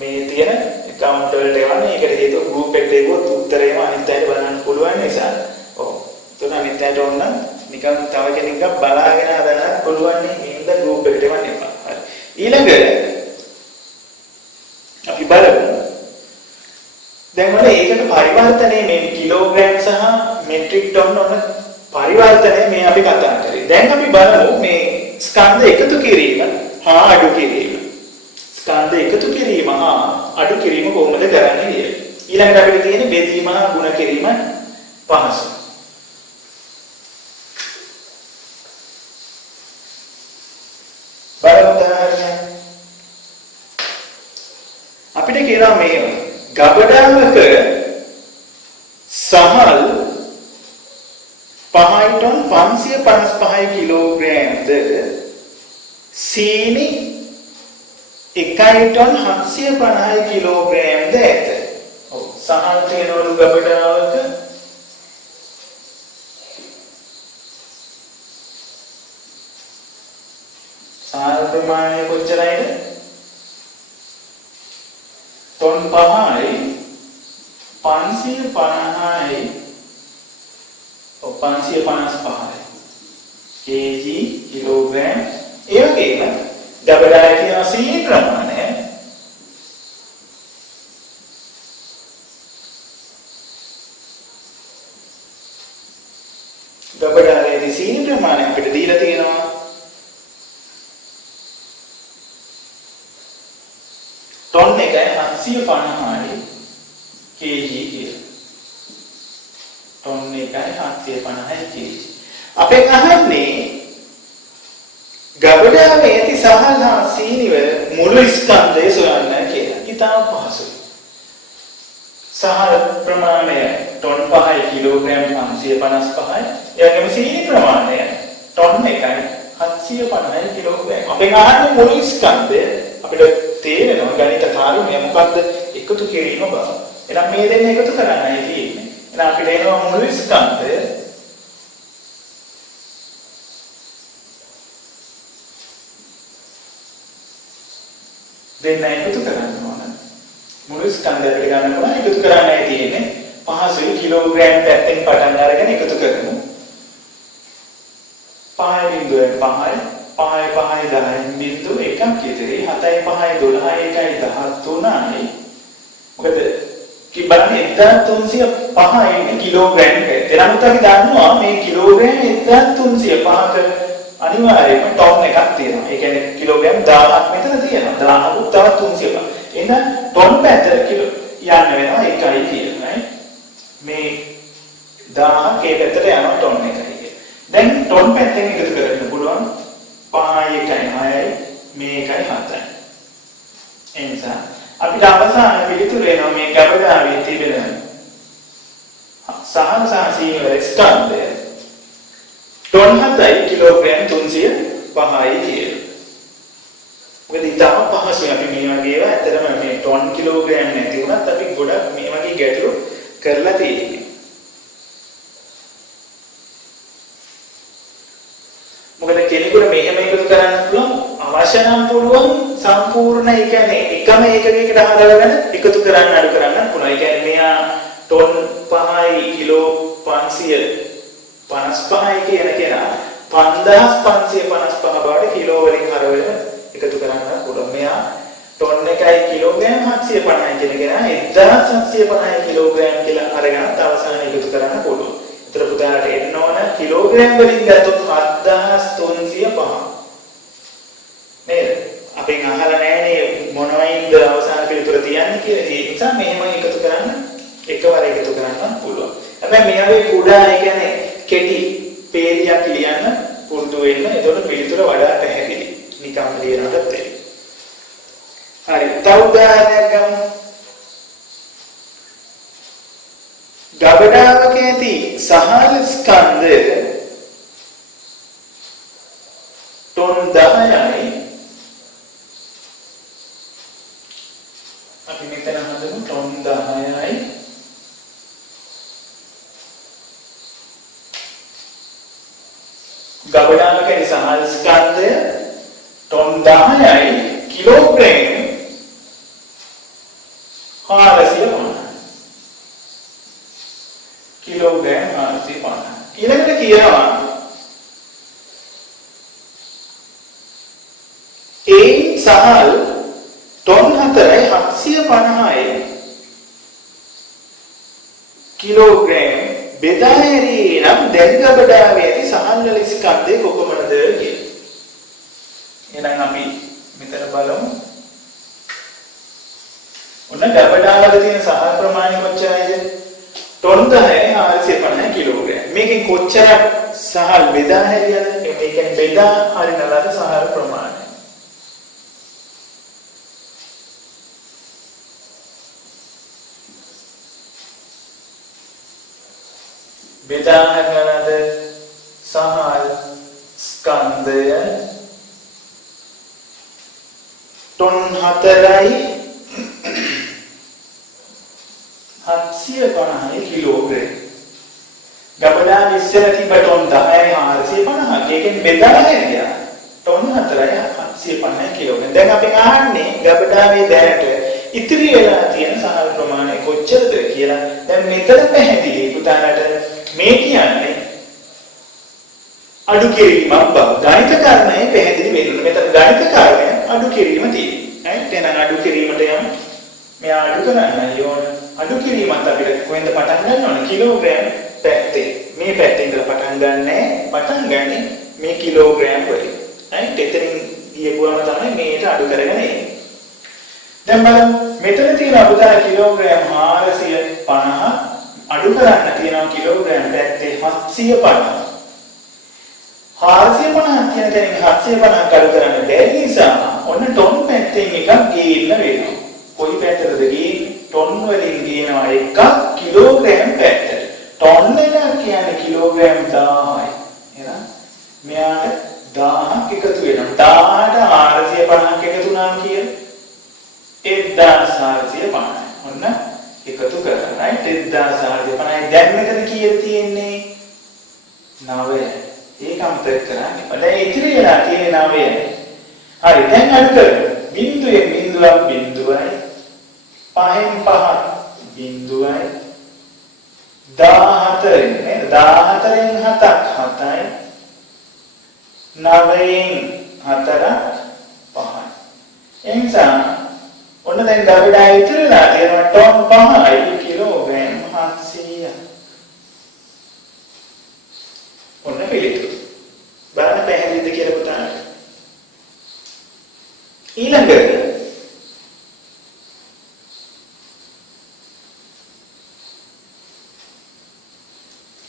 මේ තියෙන account වලට එවන්න. ඒකට හේතුව group එකට එවුවොත් උත්තරේම අනිත් අයට බලන්න පුළුවන් නිසා. ඔව්. එතන අනිත් අයට ඕන නිකන් තව කෙනෙක්ව බලාගෙන හදන්න පුළුවන් නේ. මේක group එකට එවන්න එපා. හරි. ඊළඟට අපි බලමු. දැන් වල ඒකට පරිවර්තනයේ මේ කිලෝග්‍රෑම් සහ මෙට්‍රික් ටොන් වල පරිවර්තනය මේ අපි කතා කරේ. දැන් අපි බලමු මේ ස්කන්ධ එකතු කිරීම හා අඩු කිරීම. ස්කන්ධ එකතු කිරීම හා අඩු කිරීම කොහොමද කරන්නේ කියලා. ඊළඟට අපිට තියෙන්නේ බෙදීම හා ගුණ කිරීම පහසු. බලමු උදාහරණයක්. අපිට කියනවා මේ ගබඩාවක සහල් 5 ටොන් 555 කිලෝග්‍රෑම්ද සීනි 1 ටොන් 750 කිලෝග්‍රෑම්ද ඇත. ඔව් සහල් තියෙනවලු ගබඩාවක සහල් ප්‍රමාණය කොච්චරයිද? ටොන් 5යි 550යි 555යි kg කිලෝග්‍රෑම්. ඒ වගේම ගබඩාවේ තියෙන සීනි ප්‍රමාණය ගබඩාවේ සීනි ප්‍රමාණය අපිට දීලා තියෙනවා ටොන් 750යි kg කියලා. ටොන් 750යි kg. අපෙන් අහන්නේ ගබඩාවේ ඇති සහල් හා සීනි වල මුළු ස්කන්ධය සොයන්න කියලා. ඉතාම පහසුයි. සහල් ප්‍රමාණය ටොන් 5යි කිලෝග්‍රෑම් 555යි. එයාගේම සීනි ප්‍රමාණය ටොන් 1යි 750යි කිලෝග්‍රෑම්. අපෙන් අහන්නේ මුළු ස්කන්ධය අපිට තේරෙනවා ගණිත කාර්යය මොකක්ද එකතු කිරීම බව. එහෙනම් මේ දෙන්න එකතු කරන්නයි තියෙන්නේ. එහෙනම් අපිට එනවා මුළු ස්කන්ධය දෙන්න එකතු කරන්න ඕන. මුළු ස්කන්ධයකට ගන්න පුළුවන් එකතු කරන්නයි තියෙන්නේ. පහසුයි කිලෝග්‍රෑම් පැත්තෙන් පටන් අරගෙන එකතු කරමු. 5.5 5 5 10 බිංදුව එකක් ඉතිරි 7 5 12 1යි 13යි. මොකද බලන්න 1305 ඉන්නේ කිලෝග්‍රෑම් එකේ. එනමුත් අපි දන්නවා මේ කිලෝග්‍රෑම් 1305ක අනිවාර්යයෙන්ම ටොන් එකක් තියෙනවා. ඒ කියන්නේ කිලෝග්‍රෑම් 1000ක් මෙතන තියෙනවා. 1000ක් තව 300ක්. එහෙනම් ටොන් පැත්තට කිලෝ යන්න වෙනවා 1යි කියලා. මේ 1000ක් ඒ පැත්තට යනවා ටොන් එකයි. දැන් ටොන් පැත්තෙන් එකතු කරන්න පුළුවන් 5 1යි 6යි මේකයි 7යි. එනිසා අපිට අවසාන පිළිතුර එනවා මේ ගබඩාවේ තිබෙන සහන සහ සීවර ස්කන්ධය ටොන් 7යි කිලෝග්‍රෑම් 305යි කියලා. මොකද ඊටම පහසුයි අපි මේ වගේ ඒවා ඇත්තටම මේ ටොන් කිලෝග්‍රෑම් නැති වුණත් අපි ගොඩක් මේ වගේ ගැටලු කරලා තියෙන්නේ. මොකද කෙනෙකුට මෙහෙම එකතු කරන්න පුළුවන් අවශ්‍ය නම් පුළුවන් සම්පූර්ණ ඒ කියන්නේ එකම ඒකකයකට හදවගෙන එකතු කරන්න අඩු කරන්න පුළුවන්. ඒ කියන්නේ මෙයා ටොන් 5යි කිලෝ 555යි කියන කෙනා 5555 බවට කිලෝ වලින් හරවගෙන එකතු කරන්න පුළුවන්. මෙයා ටොන් 1යි කිලෝග්‍රෑම් 750යි කියන කෙනා 1750 කිලෝග්‍රෑම් කියලා අරගෙන අවසාන එකතු කරන්න පුළුවන්. ඒතර පුතාට එන්න ඕන කිලෝග්‍රෑම් වලින් ගත්තොත් 7305. නේද? අපෙන් අහලා නැහැනේ මොනවයින්ද අවසාන පිළිතුර තියන්නේ කියලා. ඒ නිසා මෙහෙම එකතු කරන්න එකවර එකතු කරන්න පුළුවන්. හැබැයි මේ වගේ කුඩා ඒ කියන්නේ කෙටි පේලියක් ලියන්න පුරුදු වෙන්න. එතකොට පිළිතුර වඩා පැහැදිලි. නිකම් ලියනකට තේ. හරි. තව උදාහරණයක් ගමු. ගබඩාවක ඇති සහල් ස්කන්ධය ටොන් 10යි. අපි මෙතන හදමු ටොන් 10යි. ගබඩාවක ඇති සහල් ස්කන්ධය ටොන් 10යි කිලෝග්‍රෑම් 450. කිලෝග්‍රෑම් 450. ඊළඟට කියනවා ඒ සහල් ටොන් 4යි 750යි කිලෝග්‍රෑම් බෙදා හැරීනම් දැන් ගබඩාවේ ඇති සහල් වල ස්කන්ධය කොපමණද කියලා. එහෙනම් අපි මෙතන බලමු. ඔන්න ගබඩාවල තියෙන සහල් ප්‍රමාණය කොච්චරයිද? Ton 10යි 450 kilogram. මේකෙන් කොච්චරක් සහල් බෙදා හැරියද? මේ කියන්නේ බෙදා හරිනලද සහල් ප්‍රමාණය. බෙදා හරිනලද සහල් ස්කන්ධය ටොන් 4යි 750 කිලෝග්‍රෑම්. ගබඩාව ඉස්සර තිබ්බ ටොන් 10යි 450. ඒකෙන් බෙදලා හැරියා. Ton 4යි 750 kilogram. දැන් අපි අහන්නේ ගබඩාවේ දැනට ඉතිරි වෙලා තියෙන සහල් ප්‍රමාණය කොච්චරද කියලා. දැන් මෙතන පැහැදිලි පුතාලට මේ කියන්නේ අඩු කිරීමක් බව. ගණිත කාරණේ පැහැදිලි වෙන්න. මෙතන ගණිත කාරණය අඩු කිරීම තියෙනවා. එහෙනම් අඩු කිරීමට යමු. මෙයා අඩු කරන්න ඕන. අඩු කිරීමත් අපිට කොහෙන්ද පටන් ගන්න ඕන? කිලෝග්‍රෑම් පැත්තේ. මේ පැත්තෙන් ඉඳලා පටන් ගන්නේ මේ කිලෝග්‍රෑම් වලින්. right? එතනින් ගියපුවම තමයි මේට අඩු කරගෙන එන්නේ. දැන් බලන්න මෙතන තියෙන අපුදා කිලෝග්‍රෑම් 450 අඩු කරන්න තියෙනවා කිලෝග්‍රෑම් පැත්තේ 750. 450 කියන තැනින් 750 අඩු කරන්න බැරි නිසා ඔන්න ටොන් පැත්තෙන් එකක් ගේන්න වෙනවා. කොයි පැත්තටද ගේන්නේ? ටොන් වලින් ගේනවා එකක් කිලෝග්‍රෑම් පැත්තට. ටොන් එක කියන්නේ කිලෝග්‍රෑම් 1000යි. එහෙනම් මෙයාට 1000ක් එකතු වෙනවා. 1000ට 450ක් එකතු වුණාම කීයද? 1450. ඔන්න එකතු කරලා right 1450. දැන් මෙතන කීයද තියෙන්නේ? 9යි. ඒක අමතක කරන්න එපා. දැන් ඉතිරි වෙලා තියෙන්නේ 9යි. හරි දැන් අඩු කරමු. බිංදුවෙන් බිංදුව බිඳුවයි 5න් 5 බිඳුවයි 14න් නේද 14න් 7ක් 7යි 9න් 4ක් 5යි එනිසා ඔන්න දැන් දවඩා ඉතිරිලා තියෙනවා ටොන් 5යි කිලෝග්‍රෑම් 700යි ඔන්න පිළිතුරු බලන්න පැහැදිලිද කියලා පුතාට ඊළඟට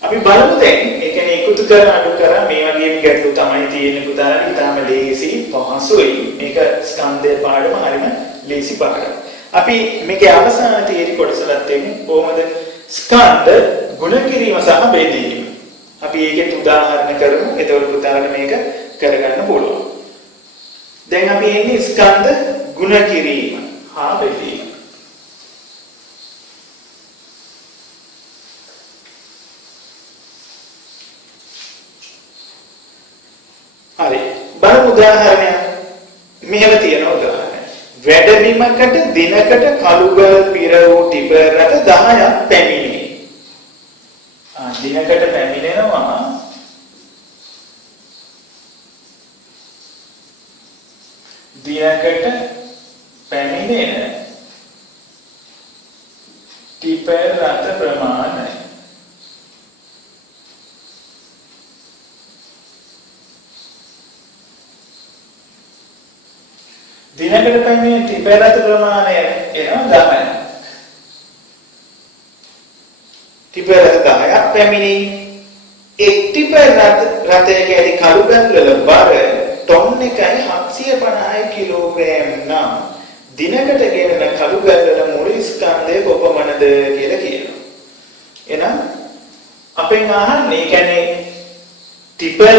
අපි බලමු දැන් ඒ කියන්නේ එකතු කර අඩු කර මේ වගේ ගැටලු තමයි තියෙන්නේ පුතාලා ඊටාම ලේසි පහසුයි මේක ස්කන්ධය පාඩම හරිම ලේසි පාඩම අපි මේකේ අවසාන තීරි කොටසලත් එමු කොහොමද ස්කන්ධ ගුණ කිරීම සහ බෙදීම අපි ඒකේ උදාහරණ කරමු එතකොට පුතාලට මේක කරගන්න පුළුවන් දැන් අපි එන්නේ ස්කන්ධ ගුණ කිරීම හා බෙදීම හරි බලමු උදාහරණයක් මෙහෙම තියෙන උදාහරණයක් වැඩබිමකට දිනකට කළුගල් පිර වූ ටිපර් රථ 10ක් පැමිණේ දිනකට පැමිණෙනවා දිනකට පැමිණෙන ටිපර් රථ ප්‍රමාණය දිනකට පැමිණෙන ටිපර් රථ ප්‍රමාණය එනවා 10ක් ටිපර් රථ 10ක් පැමිණි එක් ටිපර් රථයක ඇති කළුගල් වල බර ටොන් 750 කිලෝග්‍රෑම් නම් දිනකට ගෙනෙන කළුගල් වල මුළු ස්කන්ධය කොපමණද කියලා කියනවා. එහෙනම් අපෙන් අහන්නේ කියන්නේ ටිපර්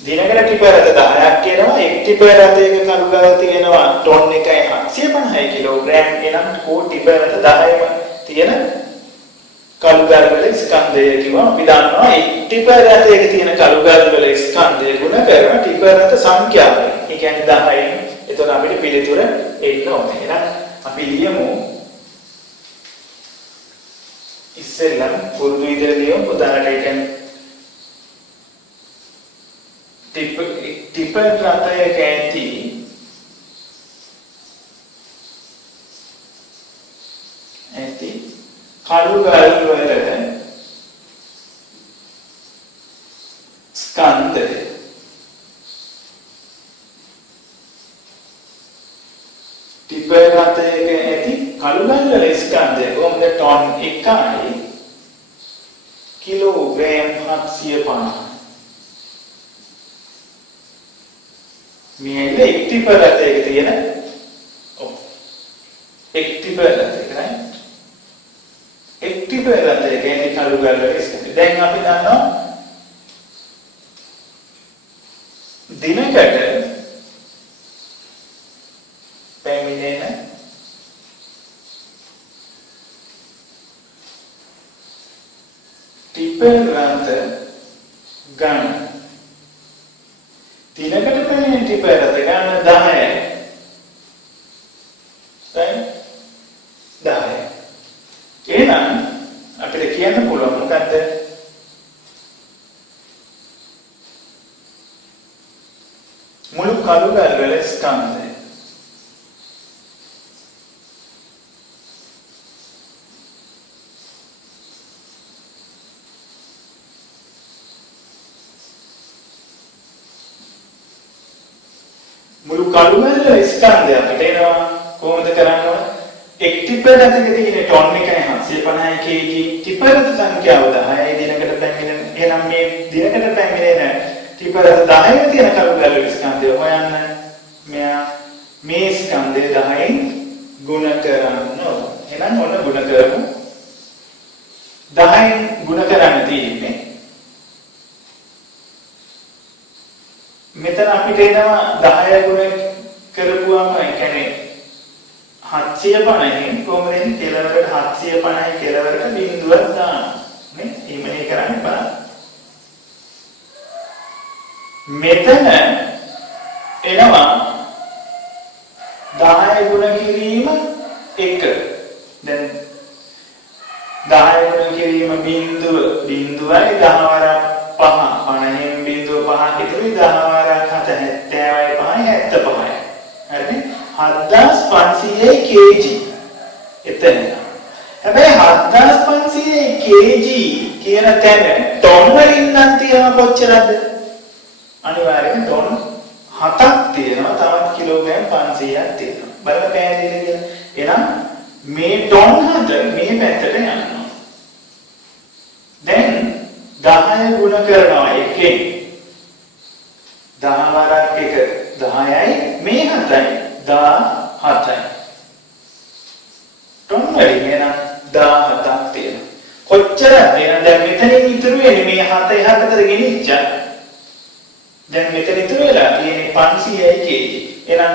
දිනකට ටිපර් රථ 10ක් කියනවා එක් ටිපර් රථයක කළුගල් තියෙනවා ටොන් 750 කිලෝග්‍රෑම් එනම් කෝ ටිපර් රථ 10ම තියෙන කළුගල් වල ස්කන්ධය කිව්වම අපි දන්නවා එක් ටිපර් රථයක තියෙන කළුගල් වල ස්කන්ධය ගුණ කරන ටිපර් රථ සංඛ්‍යාවයි. ඒ කියන්නේ 10යි. එතකොට අපිට පිළිතුර එන්න ඕනේ. එහෙනම් අපි ලියමු ඉස්සෙල්ලම පුරුදු විදිහට ලියමු උදාහරණයක් ඒ කියන්නේ ටිපර් රථයක ඇති කළුගල් වල ස්කන්ධය ටිපර් රථයක ඇති කළුගල් වල ස්කන්ධය කොහොමද ටොන් 1යි කිලෝග්‍රෑම් 750 මේ එක් ටිපර් රථයක තියෙන එක් ටිපර් රථයක නේද එක් ටිපර් රථයක ඇති කළුගල් වල ස්කන්ධය දැන් අපි දන්නවා දිනකට පැමිණෙන ටිපර් රථ ගණන දිනකට පැමිණෙන ටිපර් රථ ගණන 10යි. right 10යි. එහෙනම් අපිට කියන්න පුළුවන් මොකද්ද? මුළු කළුගල් වල ස්කන්ධය මුළු කළුගල් වල ස්කන්ධය අපිට එනවා කොහොමද කරන්න ඕන? එක් ටිපර් රථයක තියෙන ටොන් 750 kg ටිපර් රථ සංඛ්‍යාව 10යි දිනකට පැමිණෙන. එහෙනම් මේ දිනකට පැමිණෙන ටිපර් රථ 10ක තියෙන කළුගල් වල ස්කන්ධය හොයන්න. මෙයා මේ ස්කන්ධය 10න් ගුණ කරන්න ඕන. එහෙනම් ඔන්න ගුණ කරමු. 10න් ගුණ කරන්න තියෙන්නේ මෙතන අපිට එනවා 10 ගුණ කරපුවාම ඒ කියන්නේ 750න් කොහොමද එන්නේ කෙලවරකට 750 කෙලවරට බිඳුවක් දාන්න නේ ඊමනේ කරන්න බලන්න මෙතන එනවා කිරීම 1. දැන් 10 ගුණ කිරීම බිංදුව බිංදුවයි 10 වරක් 5 50න් බිංදුව 5 ඉතුරුයි 10 වරක් 7 70යි 5යි 75යි. හරිනේ? 7500 kg. එතන. හැබැයි 7500 kg කියන තැන ටොන් වලින් නම් තියෙනවා කොච්චරද? අනිවාර්යයෙන් ටොන් 7ක් තියෙනවා. තවත් කිලෝග්‍රෑම් 500ක් තියෙනවා. බලන්න පැහැදිලිද කියලා. එහෙනම් මේ ටොන් 7 මේ පැත්තට යනවා. දැන් 10 ගුණ කරනවා එකෙන් 10 වරක් 1 10යි මේ 7යි 17යි. ටොන් වලින් එන 17ක් තියෙනවා. කොච්චරද? එහෙනම් දැන් මෙතනින් ඉතුරු වෙන්නේ මේ 7 එහා පැත්තට ගෙනිච්චා. දැන් මෙතන ඉතුරු වෙලා තියෙන්නේ 500යි kg. එහෙනම්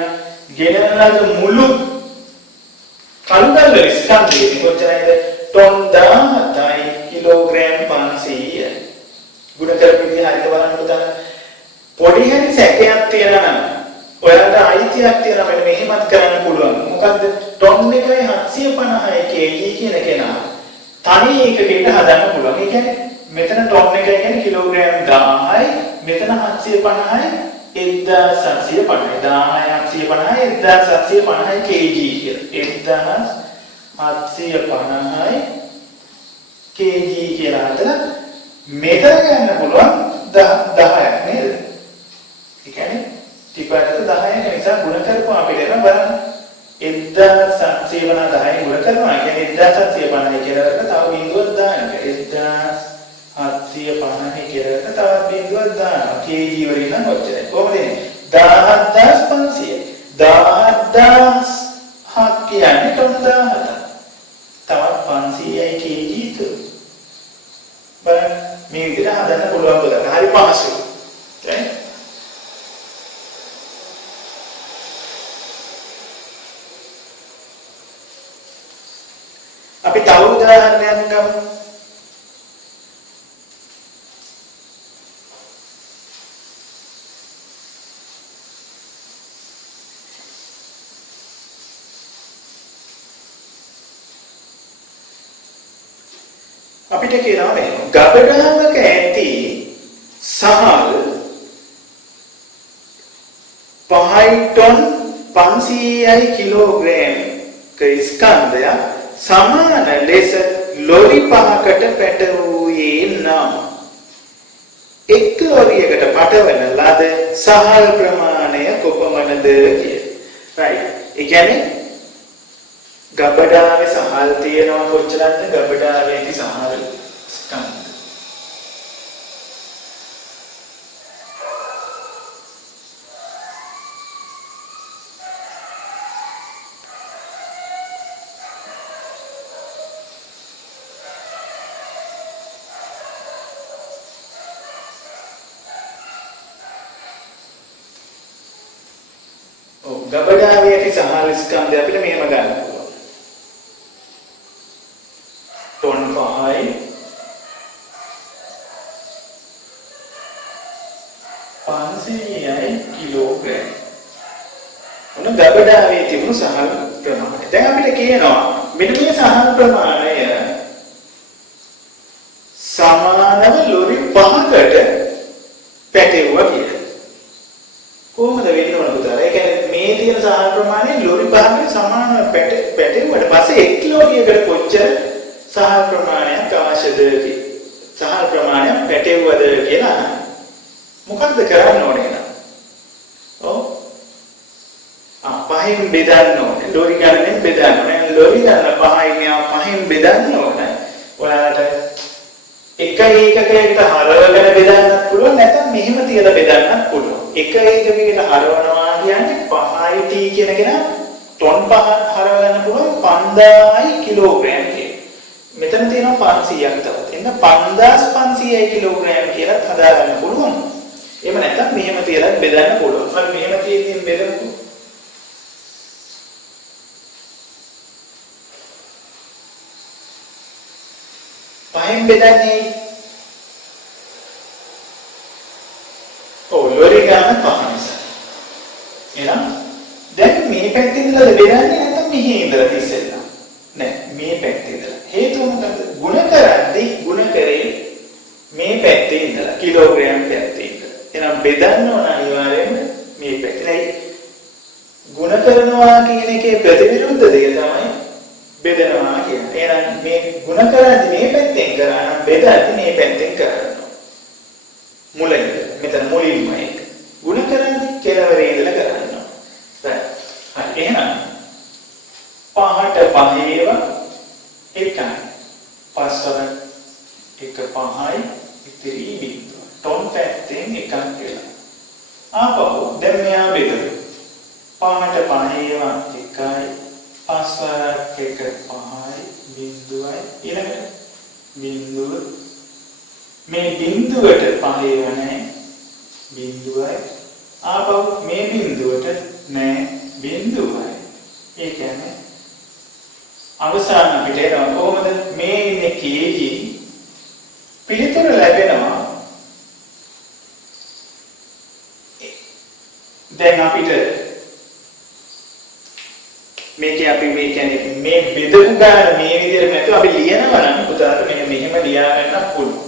ගෙනල්ලාද මුළු කලුගල්ල ස්කන්ධයේ කොච්චරයිද? Ton 17යි kilogram 500යි. ගුණ කරපු විදිහ හරියට බලන්න පුතා. පොඩි හැරි සැකයක් තියෙනවා නම් ඔයාලට අයිතියක් තියෙනවා මෙන්න මෙහෙමත් කරන්න පුළුවන්. මොකද්ද? ටොන් 750යි kg කියන කෙනා තනි එකකකට හදන්න පුළුවන්. ඒ කියන්නේ මෙතන ටොන් එක කියන්නේ කිලෝග්‍රෑම් 1000යි මෙතන 750යි 1750යි 1750යි 1750යි kg කියලා. 1750යි kg කියලා හදලා මෙතන ගන්න පුළුවන් 10ක් නේද? ඒ කියන්නේ ටිකකට 10 නිසා ගුණ කරපුවා අපිට එන බලන්න 1750 ගුණ කරනවා කියන්නේ 1750 කියලා එක තව බිංදුවක් දාන්න. 1750 කියලා එක තව බිංදුවක් දාන්න. kg වලින් නම් ඔච්චරයි. කොහොමද එන්නේ? 17500. 10000ක් කියන්නේ ටොන් 17ක්. තවත් 500යි kg ඉතුරු. බලන්න මේ විදිහට හදන්න පුළුවන් පොතක්. හරි පහසුයි. right? අපි තව උදාහරණයක් ගමු. අපිට කියනවා මේ ගබඩාවක ඇති සහල් 5 ටොන් 500යි කිලෝග්‍රෑම් ස්කන්ධයක් සමාන ලෙස ලොරි 5කට පැටවුවේ නම් එක් ලොරියකට පටවන ලද සහල් ප්‍රමාණය කොපමණද කිය. right. ඒ කියන්නේ ගබඩාවේ සහල් තියෙනවා කොච්චරද? ගබඩාවේ ඇති සහල් ස්කන්ධ ගබඩාවේ ඇති සහල් ස්කන්ධය අපිට මෙහෙම ගන්න පුළුවන්. ටොන් 5යි 500යි කිලෝග්‍රෑම්. ඔන්න ගබඩාවේ තිබුණු සහල් ප්‍රමාණය. දැන් අපිට කියනවා මෙන්න මේ සහල් ප්‍රමාණය සමානව ලොරි 5කට පැටවුවා කියලා. කොහොමද වෙන්නේ මොන පුතාලා? ඒ කියන්නේ මේ තියෙන සහල් ප්‍රමාණය ලොරි 5කට සමානව පැටවුවට පස්සේ 1 ලෝරියකට කොච්චර සහල් ප්‍රමාණයක් අවශ්‍යද කියලා. සහල් ප්‍රමාණයක් පැටවුවද කියලා මොකක්ද කරන්න ඕනේ නේද? ඔව්. පහෙන් බෙදන්න ඕනේ. ලොරි ගණනෙන් බෙදන්න ඕනේ. ලොරි ගණන 5යි මෙයා 5න් බෙදන්න ඕනේ. ඔයාලට එක ඒකකයකට හරවගෙන බෙදන්නත් පුළුවන් නැත්නම් මෙහෙම තියලා බෙදන්නත් පුළුවන්. එක ඒකකයකට හරවනවා කියන්නේ 5යි t කියන කෙනා ටොන් 5ක් හරවගන්න පුළුවන් 5000යි කිලෝග්‍රෑම් කියලා. මෙතන තියෙනවා 500ක් තවත්. එන්න 5500යි කිලෝග්‍රෑම් කියලා හදාගන්න පුළුවන්. එහෙම නැත්නම් මෙහෙම තියලා බෙදන්න පුළුවන්. මම මෙහෙම තියෙද්දි බෙදමු. පහෙන් බෙදන්නේ ලොරි ගන්න 5 නිසා. එහෙනම් දැන් මේ පැත්තෙන් ඉඳලා බෙදන්නේ නැත්නම් මෙහි ඉඳලා ඉස්සෙල්ලා. නෑ මේ පැත්තේ ඉඳලා. හේතුව මොකද්ද? ಗುಣ කරද්දී ಗುಣ කරේ මේ පැත්තේ ඉඳලා කිලෝග්‍රෑම් පැත්තේ ඉඳලා. එහෙනම් බෙදන්න ඕන අනිවාර්යයෙන්ම මේ පැත්තේ. ಗುಣ කරනවා කියන එකේ ප්‍රතිවිරුද්ධ දෙය තමයි බෙදනවා කියන්නේ. එහෙනම් මේ ಗುಣ කරද්දී මේ පැත්තෙන් කරා නම් බෙදද්දී මේ පැත්තෙන් කරනවා. මුලින්ම මෙතන මුලින්ම එක. ಗುಣ කරද්දී කෙලවරේ ඉඳලා කරනවා. හරි. එහෙනම් පහට පහේව එකයි. පස්වර එක පහයි ඉතිරි බිඳුව. ටොන් පැත්තෙන් එකක් කියලා. ආපහු දැන් මෙයා බෙදමු. පහට පහේව එකයි. පස්වරක් එක පහයි බිඳුවයි. ඊළඟට බිඳුව මේ බිඳුවට පහේව නැහැ. බිඳුවයි. ආපහු මේ බිඳුවට නැහැ. බිඳුවයි. ඒ කියන්නේ අවසාන අපිට එනවා කොහොමද මේ ඉන්නේ kg පිළිතුර ලැබෙනවා දැන් අපිට මේකේ අපි මේ කියන්නේ මේ බෙදපු ගාන මේ විදිහට නැතුව අපි ලියනවා නම් උදාහරණ මෙන්න මෙහෙම ලියා ගන්න පුළුවන්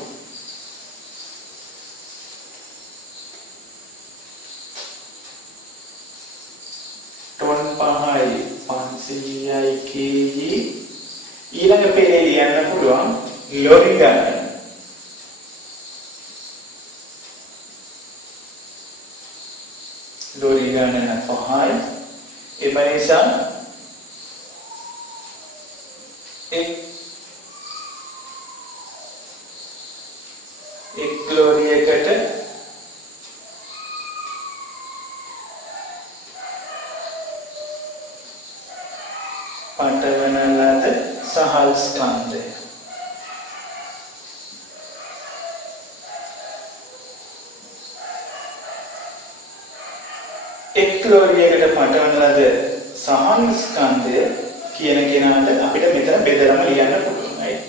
ටොන් 5යි 500යි kg ඊළඟ පෙළේ ලියන්න පුළුවන් ලොරි ගණන ලොරි ගණන 5යි ඒ නිසා එක් ලොරියකට පටවන ලද සහල් ස්කන්ධය එක් ලොරියකට පටවන ලද සහල් ස්කන්ධය කියන කෙනාට අපිට මෙතන බෙදරම ලියන්න පුළුවන් right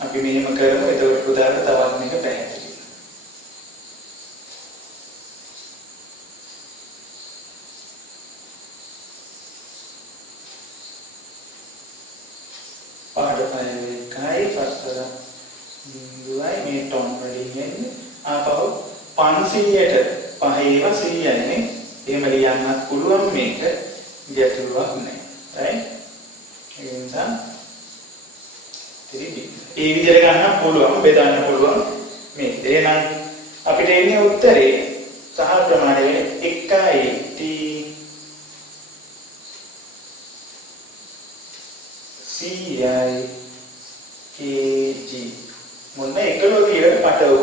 අපි මෙහෙම කරමු එතකොට උදාහරණ තවත් මේක පැහැදිලි පාඩපයයි පස්තර බිඳුවයි මේ ටොන් වලින් එන්නේ ආපහු 500ට පහේව 100 නේ එහෙම ලියන්නත් පුළුවන් මේක ගැටලුවක් නෑ right ඒ නිසා ඒ විදිහට ගන්න පුළුවන් බෙදන්න පුළුවන් මේ එහෙනම් අපිට එන්නේ උත්තරේ සහ ප්‍රමාණය 1යි t CI kg මොන එකලෝදියට පටවු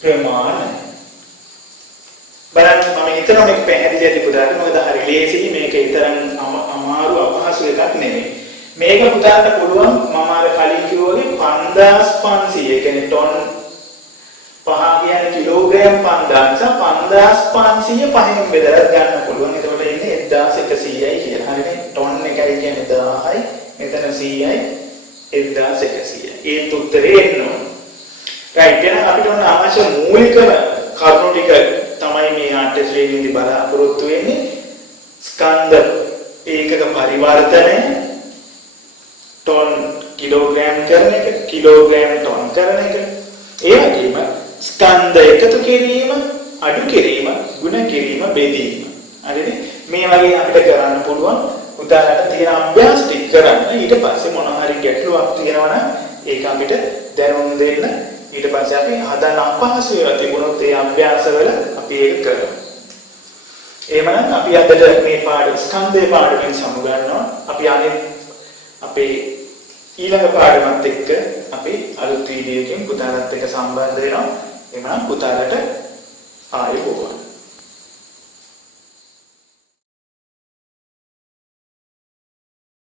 ප්‍රමාණය බලන්න මම හිතනවා මේක පැහැදිලි ඇති පුතාට මොකද හරි ලේසියි මේක ඊතරම් අමාරු අපහසු එකක් නෙමෙයි මේක පුතාට පුළුවන් මම අර කලින් කිව්වා වගේ 5500 කියන්නේ ටොන් 5 කියන්නේ කිලෝග්‍රෑම් 5000 5500 පහෙන් බෙදලා ගන්න පුළුවන් එතකොට එන්නේ 1100යි කියලා හරිනේ ටොන් එකයි කියන්නේ 1000යි මෙතන 100යි 1100යි ඒත් උත්තරේ එන්න ඕන right එහෙනම් අපිට ඕන අවශ්‍ය මූලිකම කරුණු ටික තමයි මේ ආට් ශ්‍රේණියේදී බලාපොරොත්තු වෙන්නේ ස්කන්ධ ඒකක පරිවර්තනය ටොන් කිලෝග්‍රෑම් කරන එක කිලෝග්‍රෑම් ටොන් කරන එක ඒ වගේම ස්කන්ධ එකතු කිරීම අඩු කිරීම ගුණ කිරීම බෙදීම හරිනේ මේ වගේ අපිට කරන්න පුළුවන් උදාහරණයක් තියෙන අභ්‍යාස ටික කරන්න ඊට පස්සේ මොනවා හරි ගැටලුවක් තියෙනවා නම් ඒක අපිට දැනුම් දෙන්න ඊට පස්සේ අපි හදන අපහසු ඒවා තිබුණොත් ඒ අභ්‍යාසවල අපි ඒක කරමු. එහෙමනම් අපි අදට මේ පාඩම ස්කන්ධේ පාඩමෙන් සමුගන්නවා. අපි අනේ අපේ ඊළඟ පාඩමත් එක්ක අපි අලුත් වීඩියෝ එකකින් පුතාලත් එක්ක සම්බන්ධ වෙනවා. එහෙනම් පුතාලට ආයෙ බොහොම